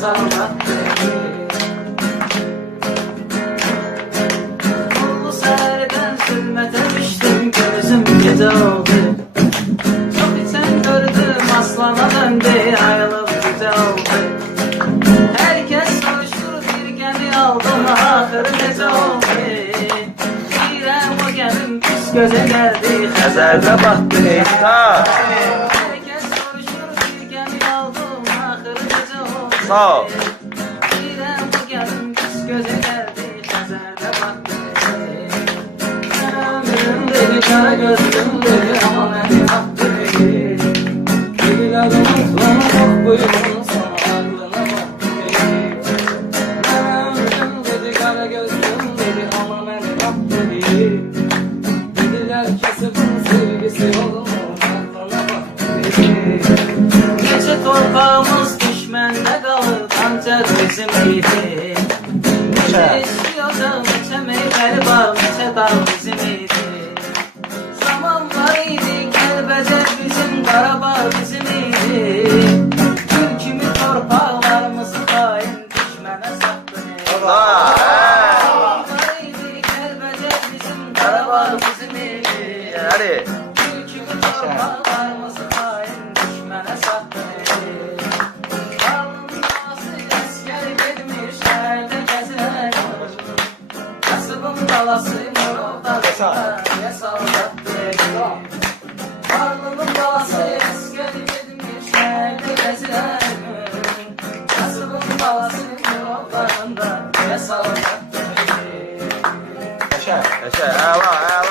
salmadı. Kullu sərdən zülmətə düşdüm, gözüm gecə oldu. Çok içen gördüm, aslana döndü, ayrılıp güzel oldu. Herkes soruşur, bir gemi aldım, ahırı necə oldu. Deyirəm o gəlim pis gözə gəldi, Xəzərdə batdı. Herkes soruşur, bir gemi aldım, ahırı necə oldu. Sağ ol. Deyirəm o gəlim pis gözə gəldi, Xəzərdə batdı. Ömrüm dedi, kara gözlüm dedi, ama məni attı. Dediler umutlama bak bu yolun sonu aklına bak. Ömrüm dedi, kara gözlüm dedi, ama məni attı. Dediler kesibin sevgisi olmur aklına bak. Gece torpağımız düşmende kalır, hançer bizim idi. Neçe istiyorsan neçe meyveli bağ, neçe dağ bizim idi. Zaman var idi, Kəlbəcər bizim, Qarabağ bizim idi. Gül kimi torpaqlarımızı hain düşmənə satdı. Zaman var idi, Kəlbəcər bizim, Qarabağ bizim idi. Gül kimi torpaqlarımızı hain düşmənə satdı. Alın ağası əskər gedmiş, şəhərdə gəzər. Kasıbın balası Murovda ya saldattı. Varlığın balası əskər gedmiş, şəhərdə gəzər. Kasıbın balası Murovda ya saldattı. Əla.